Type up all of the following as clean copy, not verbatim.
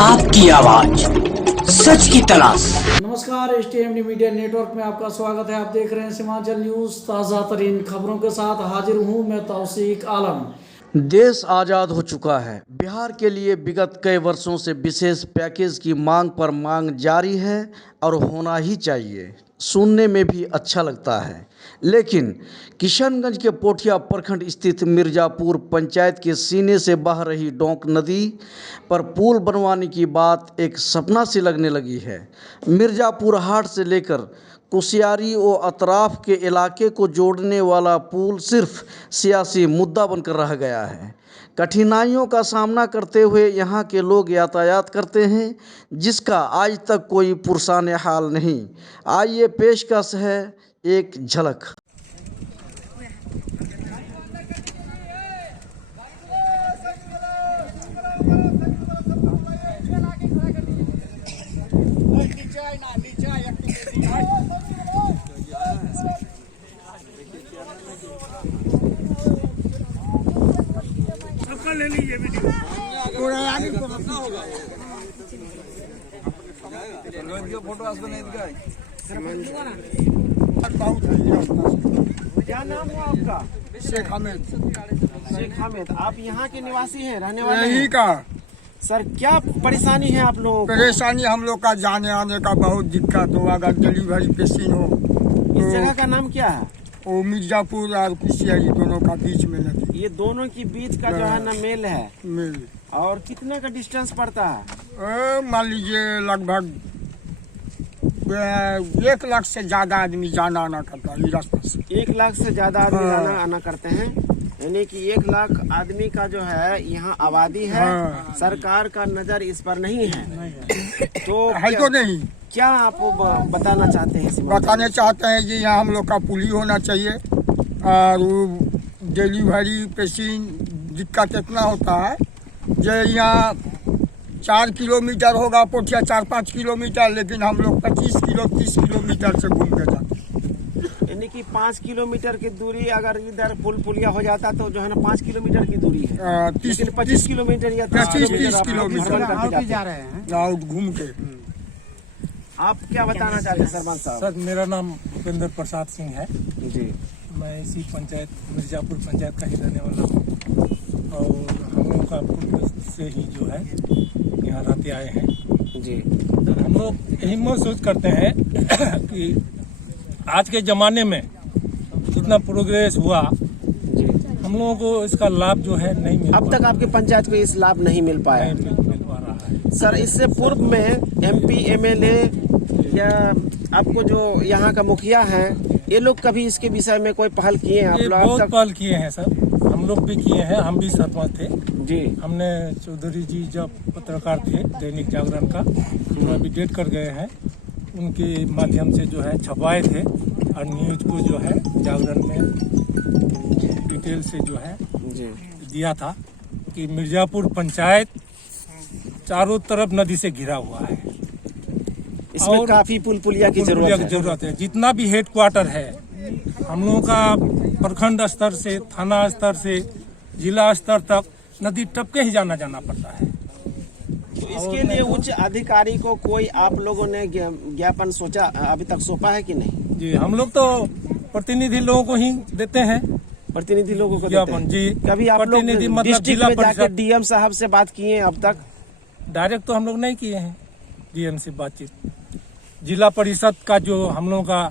आपकी आवाज, सच की तलाश। नमस्कार, एसटीएमडी मीडिया नेटवर्क में आपका स्वागत है। आप देख रहे हैं सीमांचल न्यूज। ताज़ा तरीन खबरों के साथ हाजिर हूं मैं तौसीक आलम। देश आज़ाद हो चुका है। बिहार के लिए विगत कई वर्षों से विशेष पैकेज की मांग पर मांग जारी है और होना ही चाहिए। सुनने में भी अच्छा लगता है, लेकिन किशनगंज के पोठिया प्रखंड स्थित मिर्जापुर पंचायत के सीने से बह रही डोंक नदी पर पुल बनवाने की बात एक सपना सी लगने लगी है। मिर्जापुर हाट से लेकर कुशियारी व अतराफ के इलाके को जोड़ने वाला पुल सिर्फ सियासी मुद्दा बनकर रह गया है। कठिनाइयों का सामना करते हुए यहाँ के लोग यातायात करते हैं, जिसका आज तक कोई पुरसान हाल नहीं। आइए पेशकश है एक झलक। ले लीजिए वीडियो फोटो क्या नाम है आपका? शेख हामिद। शेख हामिद, आप यहाँ के निवासी हैं, रहने वाले यही हैं? का सर, क्या परेशानी है आप लोगों को? परेशानी हम लोग का जाने आने का बहुत दिक्कत हो। अगर डिलीवरी पेशेंट हो इस जगह का नाम क्या है? वो मिर्जापुर और कुशियारी दोनों का बीच में नदी। ये दोनों की बीच का जो है ना मेल है। मिल और कितने का डिस्टेंस पड़ता है? मान लीजिए लगभग 1 लाख से ज्यादा आदमी जाना आना करता है रास्ते से। 1 लाख से ज्यादा आदमी हाँ। जाना आना करते हैं, यानी कि 1 लाख आदमी का जो है यहाँ आबादी है। हाँ। सरकार का नजर इस पर नहीं है। तो है तो नहीं। क्या आप बताना चाहते हैं? बताने चाहते हैं कि यहाँ हम लोग का पुल ही होना चाहिए। और डिलीवरी पेशेंट दिक्कत इतना होता है जो यहाँ 4 किलोमीटर होगा पोठिया 4-5 किलोमीटर, लेकिन हम लोग 25 किलोमीटर से घूम के जाते हैं। यानी कि 5 किलोमीटर की दूरी अगर इधर पुलिया हो जाता तो जो है ना 5 किलोमीटर की दूरी है। 25 किलोमीटर या 30 किलोमीटर जा रहे हैं और घूम के। आप क्या बताना चाहते हैं सरपंच साहब? सर, मेरा नाम भूपेंद्र प्रसाद सिंह है जी, मैं इसी पंचायत मिर्जापुर पंचायत का ही रहने वाला हूँ और हम लोग का पूर्व से ही जो है यहाँ रहते आए हैं। जी, हम लोग यही महसूस करते हैं कि आज के ज़माने में जितना प्रोग्रेस हुआ, जी, हम लोगों को इसका लाभ जो है नहीं मिल अब तक आपके पंचायत को इस लाभ नहीं मिल पाया। मिल पा रहा है। सर, इससे पूर्व में MP MLA या आपको जो यहाँ का मुखिया है, ये लोग कभी इसके विषय में कोई पहल किए हैं? आप ये लोग बहुत अब तक? पहल किए हैं सर, हम लोग भी किए हैं। हम भी सरपंच थे। जी, हमने चौधरी जी जब पत्रकार थे दैनिक जागरण का, जो अभी डेट कर गए हैं, उनके माध्यम से जो है छपवाए थे और न्यूज को जो है जागरण में डिटेल से जो है जी, दिया था कि मिर्जापुर पंचायत चारों तरफ नदी से घिरा हुआ है। इसमें और काफी पुलिया की जरूरत है। जितना भी हेड क्वार्टर है हम लोगों का, प्रखंड स्तर से थाना स्तर से जिला स्तर तक नदी टपके ही जाना पड़ता है। तो इसके लिए उच्च अधिकारी को कोई आप लोगों ने ज्ञापन सोचा अभी तक सौंपा है कि नहीं? जी, हम लोग तो प्रतिनिधि लोगों को ही देते हैं प्रतिनिधि लोगों को देते ज्ञापन। हैं। जी, कभी आप लोग प्रतिनिधि मतलब डिस्ट्रिक्ट जिला में जाके परिषद, DM साहब से बात किए हैं अब तक? डायरेक्ट तो हम लोग नहीं किए हैं DM से बातचीत। जिला परिषद का जो हम लोगों का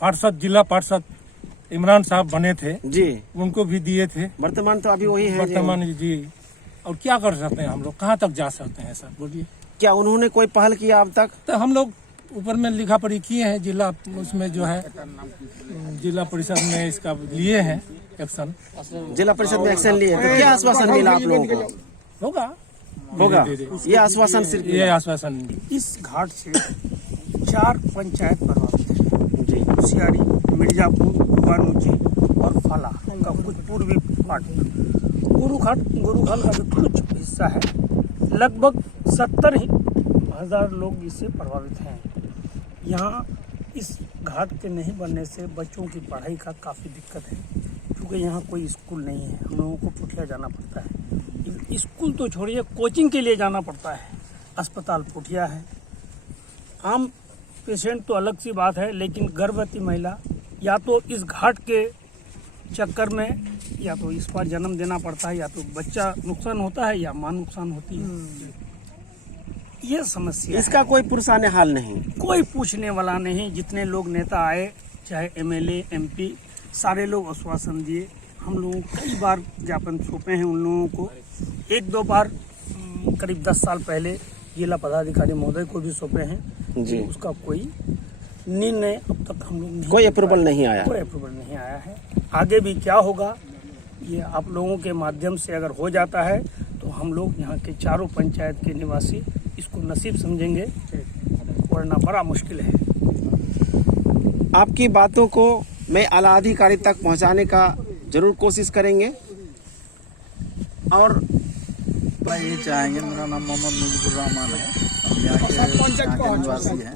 पार्षद, जिला पार्षद इमरान साहब बने थे, जी, उनको भी दिए थे। वर्तमान तो अभी वही है। वर्तमान जी, और क्या कर सकते हैं हम लोग, कहाँ तक जा सकते हैं सर, बोलिए। क्या उन्होंने कोई पहल किया अब तक? तो हम लोग ऊपर में लिखा पढ़ी किए हैं, जिला उसमें जो है जिला परिषद में इसका लिए हैं एक्शन। जिला परिषद में एक्शन लिए, तो क्या आश्वासन मिला आप लोगों को? होगा ये आश्वासन सिर्फ ये आश्वासन। इस घाट से 4 पंचायत प्रभावित है। जी, कुशियारी, मिर्जापुर, बानूची और फाला का कुछ पूर्वी पार्ट, गुरुघाट का भी कुछ हिस्सा है। लगभग 70,000 लोग इससे प्रभावित हैं। यहाँ इस घाट के नहीं बनने से बच्चों की पढ़ाई का काफ़ी दिक्कत है, क्योंकि यहाँ कोई स्कूल नहीं है। हम लोगों को पुठिया जाना पड़ता है। स्कूल तो छोड़िए, कोचिंग के लिए जाना पड़ता है। अस्पताल पुठिया है। आम पेशेंट तो अलग सी बात है, लेकिन गर्भवती महिला या तो इस घाट के चक्कर में या तो इस पर जन्म देना पड़ता है, या तो बच्चा नुकसान होता है या मां नुकसान होती है। ये समस्या इसका कोई पुरसाने हाल नहीं। कोई पूछने वाला नहीं। जितने लोग नेता आए, चाहे एमएलए, एमपी, सारे लोग आश्वासन दिए। हम लोग कई बार ज्ञापन सौंपे हैं उन लोगों को। एक दो बार करीब 10 साल पहले जिला पदाधिकारी महोदय को भी सौंपे हैं जी। उसका कोई निर्णय अब तक हम लोग नहीं, कोई अप्रूवल नहीं आया। कोई अप्रूवल नहीं आया है। आगे भी क्या होगा ये आप लोगों के माध्यम से अगर हो जाता है तो हम लोग यहाँ के चारों पंचायत के निवासी इसको नसीब समझेंगे, वरना बड़ा मुश्किल है। आपकी बातों को मैं आला अधिकारी तक पहुंचाने का जरूर कोशिश करेंगे। और मैं यही चाहेंगे, मेरा नाम मोहम्मद मुजीबुर रहमान है, हम यहाँ के निवासी हैं।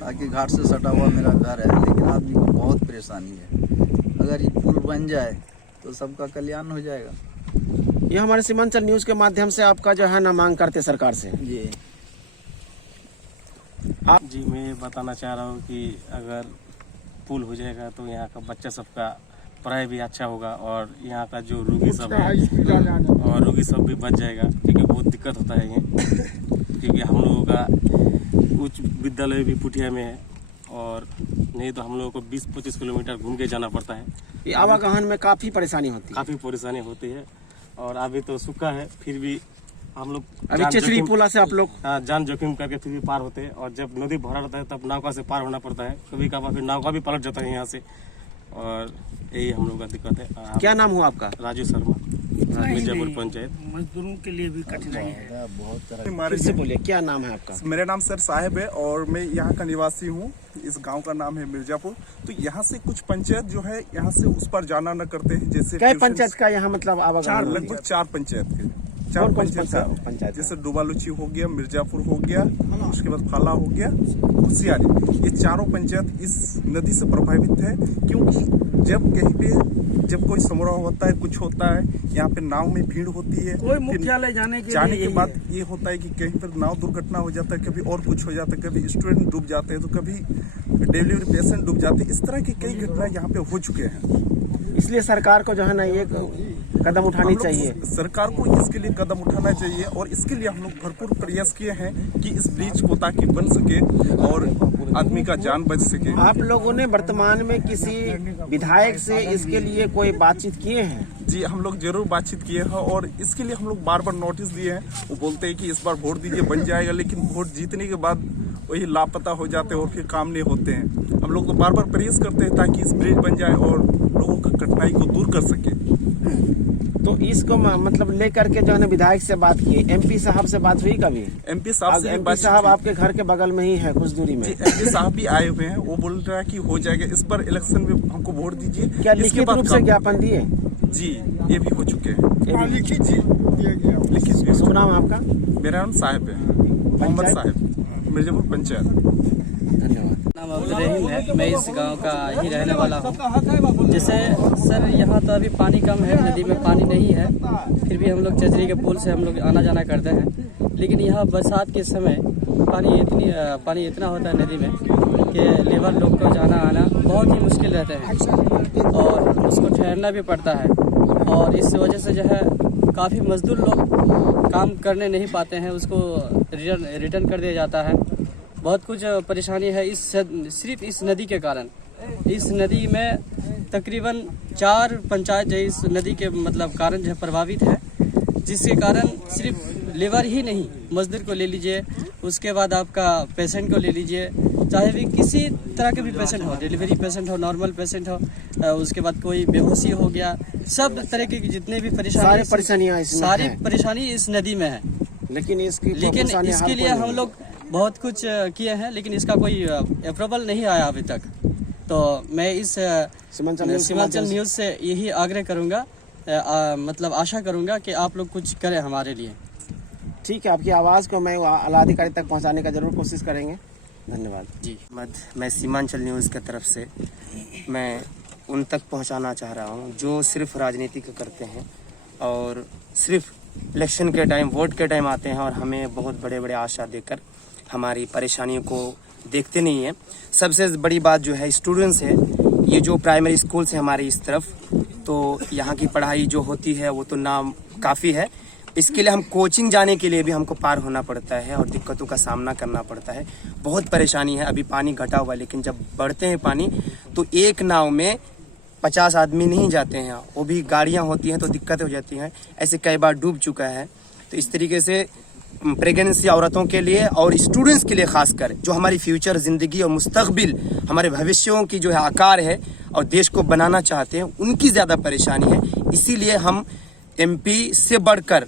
ताकि घाट से सटा हुआ मेरा घर है, लेकिन आदमी को बहुत परेशानी है। अगर ये पुल बन जाए तो सबका कल्याण हो जाएगा। ये हमारे सीमांचल न्यूज के माध्यम से आपका जो है ना मांग करते सरकार से। जी जी, मैं ये बताना चाह रहा हूँ कि अगर पुल हो जाएगा तो यहाँ का बच्चा सबका पढ़ाई भी अच्छा होगा, और यहाँ का जो रोगी सब है और रोगी सब भी बच जाएगा, क्योंकि बहुत दिक्कत होता है ये। क्योंकि हम लोगों का उच्च विद्यालय भी पुठिया में है, और नहीं तो हम लोगों को 20-25 किलोमीटर घूम के जाना पड़ता है। ये आवागमन में काफी परेशानी होती है। काफ़ी परेशानी होती है। और अभी तो सूखा है, फिर भी हम लोग अभी चचरी पुला से आप लोग जान जोखिम करके फिर भी पार होते हैं। और जब नदी भरा रहता है तब नौका से पार होना पड़ता है। कभी कभार फिर नौका भी पलट जाता है यहाँ से, और यही हम लोग का दिक्कत है। क्या नाम हुआ आपका? राजू शर्मा, मिर्जापुर पंचायत। मजदूरों के लिए भी कठिनाई है। फिर से बोलिए, क्या नाम है आपका? मेरा नाम सर साहिब है और मैं यहाँ का निवासी हूँ। इस गांव का नाम है मिर्जापुर। तो यहाँ से कुछ पंचायत जो है यहाँ से उस पर जाना न करते हैं। जैसे कई पंचायत का यहाँ मतलब आवागमन? लगभग 4 पंचायत के, 4 पंचायत जैसे डुबालुची हो गया, मिर्जापुर हो गया, उसके बाद फाला हो गया, होशियारी। ये चारों पंचायत इस नदी से प्रभावित है। क्योंकि जब कहीं पे जब कोई समारोह होता है, कुछ होता है, यहाँ पे नाव में भीड़ होती है। कोई मुख्यालय जाने के बाद ये होता है कि कहीं पर नाव दुर्घटना हो जाता है, कभी और कुछ हो जाता है, कभी स्टूडेंट डूब जाते हैं, तो कभी डिलीवरी पेशेंट डूब जाते हैं। इस तरह की कई घटनाएं यहाँ पे हो चुके हैं। इसलिए सरकार को जो है ना ये कदम उठानी चाहिए। सरकार को इसके लिए कदम उठाना चाहिए, और इसके लिए हम लोग भरपूर प्रयास किए हैं कि इस ब्रिज को ताकि बन सके और आदमी का जान बच सके। आप लोगों ने वर्तमान में किसी विधायक से इसके लिए कोई बातचीत किए हैं? जी, हम लोग जरूर बातचीत किए हैं, और इसके लिए हम लोग बार बार नोटिस दिए हैं। वो बोलते हैं कि इस बार वोट दीजिए, बन जाएगा, लेकिन वोट जीतने के बाद वही लापता हो जाते हैं और फिर काम नहीं होते हैं। हम लोग तो बार बार प्रयास करते हैं ताकि इस ब्रिज बन जाए और लोगों की कठिनाई को दूर कर सके। तो इसको मतलब लेकर के जो है ना विधायक से बात की, एमपी साहब से बात हुई कभी? एमपी साहब से एमपी साहब आपके घर के बगल में ही है, कुछ दूरी में। एमपी साहब भी आए हुए हैं। वो बोल रहा है कि हो जाएगा, इस बार इलेक्शन में हमको वोट दीजिए। क्या लिखित रूप से ज्ञापन दिए? जी, ये भी हो चुके हैं। लिखित दिया गया। लिखित। शुभ नाम आपका? मेरा नाम साहिब है, मोहम्मद साहिब, मिर्जापुर पंचायत। धन्यवाद। नाम अब्दुल रहीम है। मैं इस गांव का ही रहने वाला हूं। जैसे सर यहाँ तो अभी पानी कम है, नदी में पानी नहीं है, फिर भी हम लोग चचरी के पुल से हम लोग आना जाना करते हैं। लेकिन यहाँ बरसात के समय पानी इतना होता है नदी में कि लेबर लोग को जाना आना बहुत ही मुश्किल रहते हैं, और उसको ठहरना भी पड़ता है। और इस वजह से जो है काफ़ी मजदूर लोग काम करने नहीं पाते हैं, उसको रिटर्न कर दिया जाता है। बहुत कुछ परेशानी है सिर्फ इस नदी के कारण। इस नदी में तकरीबन 4 पंचायत जो इस नदी के मतलब कारण जो है प्रभावित है, जिसके कारण सिर्फ लेबर ही नहीं, मजदूर को ले लीजिए, उसके बाद आपका पेशेंट को ले लीजिए, चाहे भी किसी तरह के भी पेशेंट हो, डिलीवरी पेशेंट हो, नॉर्मल पेशेंट हो, उसके बाद कोई बेहोशी हो गया, सब तरह की जितने भी सारी परेशानी इस नदी में है। लेकिन इसके लिए हम लोग बहुत कुछ किए हैं, लेकिन इसका कोई अप्रूवल नहीं आया अभी तक। तो मैं इस सीमांचल न्यूज़ से यही आग्रह करूंगा, मतलब आशा करूंगा कि आप लोग कुछ करें हमारे लिए। ठीक है, आपकी आवाज़ को मैं आला अधिकारी तक पहुंचाने का जरूर कोशिश करेंगे। धन्यवाद जी। मैं सीमांचल न्यूज़ की तरफ से मैं उन तक पहुंचाना चाह रहा हूं जो सिर्फ राजनीति करते हैं और सिर्फ इलेक्शन के टाइम, वोट के टाइम आते हैं और हमें बहुत बड़े बड़े आशा देकर हमारी परेशानियों को देखते नहीं हैं। सबसे बड़ी बात जो है स्टूडेंट्स है, ये जो प्राइमरी स्कूल से हमारे इस तरफ, तो यहाँ की पढ़ाई जो होती है वो तो नाम काफ़ी है। इसके लिए हम कोचिंग जाने के लिए भी हमको पार होना पड़ता है और दिक्कतों का सामना करना पड़ता है। बहुत परेशानी है। अभी पानी घटा हुआ है, लेकिन जब बढ़ते हैं पानी तो एक नाव में 50 आदमी नहीं जाते हैं, वो भी गाड़ियाँ होती हैं तो दिक्कतें हो जाती हैं। ऐसे कई बार डूब चुका है। तो इस तरीके से प्रेगनेंसी औरतों के लिए और स्टूडेंट्स के लिए खासकर, जो हमारी फ्यूचर ज़िंदगी और मुस्तकबिल, हमारे भविष्यों की जो है आकार है और देश को बनाना चाहते हैं, उनकी ज़्यादा परेशानी है। इसीलिए हम MP से बढ़कर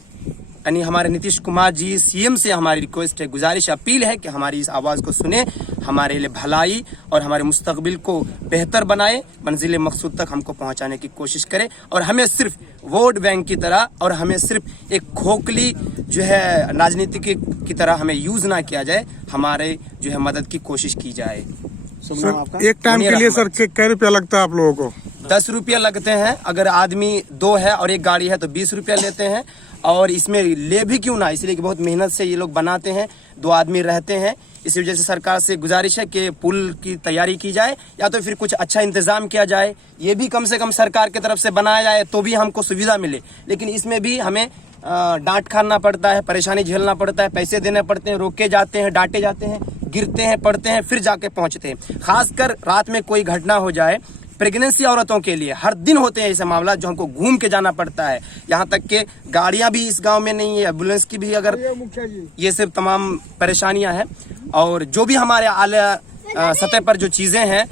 यानी हमारे नीतीश कुमार जी CM से हमारी रिक्वेस्ट है, गुजारिश, अपील है कि हमारी इस आवाज़ को सुने, हमारे लिए भलाई और हमारे मुस्तकबिल को बेहतर बनाए, मंजिल मकसूद तक हमको पहुंचाने की कोशिश करे और हमें सिर्फ वोट बैंक की तरह और हमें सिर्फ एक खोखली जो है राजनीति की तरह हमें यूज़ ना किया जाए, हमारे जो है मदद की कोशिश की जाए। सर, एक टाइम के लिए सर क्या रुपया लगता है आप लोगों को? 10 रुपया लगते हैं। अगर आदमी 2 है और एक गाड़ी है तो 20 रुपया लेते हैं। और इसमें ले भी क्यों ना, इसलिए कि बहुत मेहनत से ये लोग बनाते हैं, 2 आदमी रहते हैं। इसी वजह से सरकार से गुजारिश है कि पुल की तैयारी की जाए या तो फिर कुछ अच्छा इंतजाम किया जाए। ये भी कम से कम सरकार की तरफ से बनाया जाए तो भी हमको सुविधा मिले, लेकिन इसमें भी हमें डांट खाना पड़ता है, परेशानी झेलना पड़ता है, पैसे देने पड़ते हैं, रोके जाते हैं, डांटे जाते हैं, गिरते हैं, पड़ते हैं, फिर जाके पहुंचते हैं। खासकर रात में कोई घटना हो जाए, प्रेगनेंसी औरतों के लिए हर दिन होते हैं ऐसे मामला, जो हमको घूम के जाना पड़ता है। यहाँ तक कि गाड़ियाँ भी इस गांव में नहीं है, एम्बुलेंस की भी, अगर ये सब तमाम परेशानियां हैं। और जो भी हमारे आला सतह पर जो चीज़ें हैं,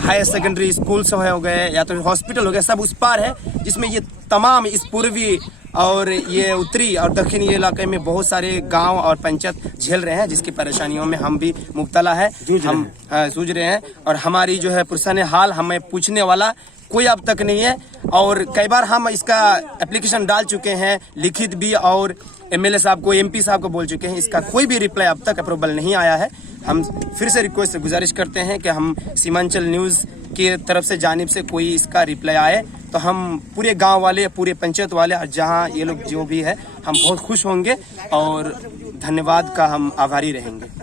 हायर सेकेंडरी स्कूल्स हो गए या तो हॉस्पिटल हो गए, सब उस पार है, जिसमें ये तमाम इस पूर्वी और ये उत्तरी और दक्षिणी इलाके में बहुत सारे गांव और पंचायत झेल रहे हैं, जिसकी परेशानियों में हम भी मुब्तला है, हम जूझ रहे हैं। और हमारी जो है पुरसान हाल हमें पूछने वाला कोई अब तक नहीं है। और कई बार हम इसका एप्लीकेशन डाल चुके हैं, लिखित भी, और MLA साहब को, MP साहब को बोल चुके हैं। इसका कोई भी रिप्लाई अब तक अप्रूवल नहीं आया है। हम फिर से रिक्वेस्ट से गुजारिश करते हैं कि हम सीमांचल न्यूज़ की तरफ से जानिब से कोई इसका रिप्लाई आए तो हम पूरे गांव वाले, पूरे पंचायत वाले, और जहां ये लोग जो भी है, हम बहुत खुश होंगे और धन्यवाद का हम आभारी रहेंगे।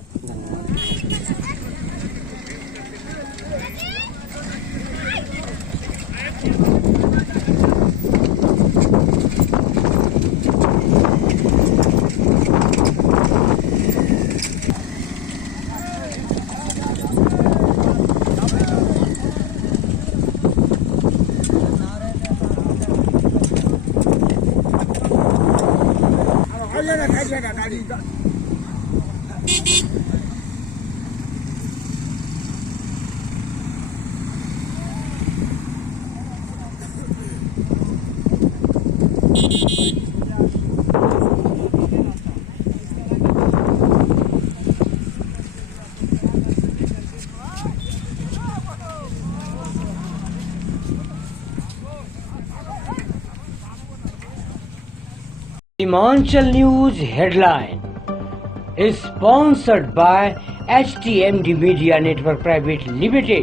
Seemanchal news headline sponsored by HTMD media network private limited.